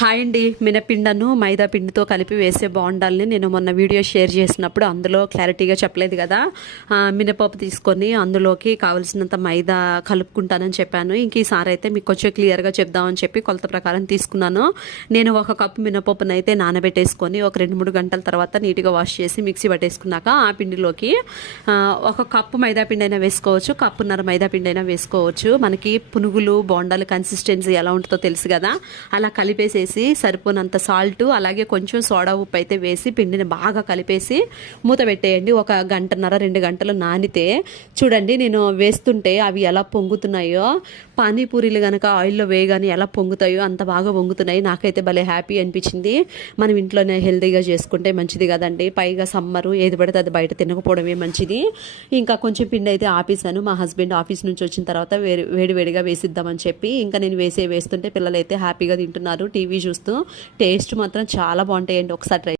Hi అండి. మినపిండను మైదా పిండితో కలిపి వేసే బోండాల్ని నేను మొన్న వీడియో షేర్ చేసినప్పుడు అందులో క్లారిటీగా చెప్పలేదు కదా. మినపప్పు తీసుకొని అందులోకి కావలసినంత మైదా కలుపుకుంటానని చెప్పాను. ఇంక ఈసారి అయితే మీకు కొంచెం క్లియర్గా చెప్దామని చెప్పి కొలత ప్రకారం తీసుకున్నాను. నేను 1 కప్పు మినపప్పును అయితే నానబెట్టేసుకొని ఒక 2-3 గంటల తర్వాత నీట్గా వాష్ చేసి మిక్సీ పట్టేసుకున్నాక ఆ పిండిలోకి 1 కప్పు మైదా పిండి అయినా వేసుకోవచ్చు, కప్పున్నర మైదా పిండి అయినా వేసుకోవచ్చు. మనకి పునుగులు బోండాలు కన్సిస్టెన్సీ ఎలా ఉంటుందో తెలుసు కదా. అలా కలిపేసి సరిపోనంత సాల్ట్ అలాగే కొంచెం సోడా ఉప్పు అయితే వేసి పిండిని బాగా కలిపేసి మూత పెట్టేయండి. 1-1.5-2 గంటలు నానితే చూడండి, నేను వేస్తుంటే అవి ఎలా పొంగుతున్నాయో, పానీపూరీలు కనుక ఆయిల్లో వేయగానే ఎలా పొంగుతాయో అంత బాగా పొంగుతున్నాయి. నాకైతే భలే హ్యాపీ అనిపించింది. మనం ఇంట్లోనే హెల్తీగా చేసుకుంటే మంచిది కదండి. పైగా సమ్మరు ఏది పడితే అది బయట తినకపోవడమే మంచిది. ఇంకా కొంచెం పిండి అయితే ఆపేసాను. మా హస్బెండ్ ఆఫీస్ నుంచి వచ్చిన తర్వాత వేడివేడిగా వేసిద్దామని చెప్పి ఇంకా నేను వేస్తుంటే పిల్లలు అయితే హ్యాపీగా తింటున్నారు టీవీ చూస్తూ. టేస్ట్ మాత్రం చాలా బాగుంటాయండి. ఒకసారి ట్రై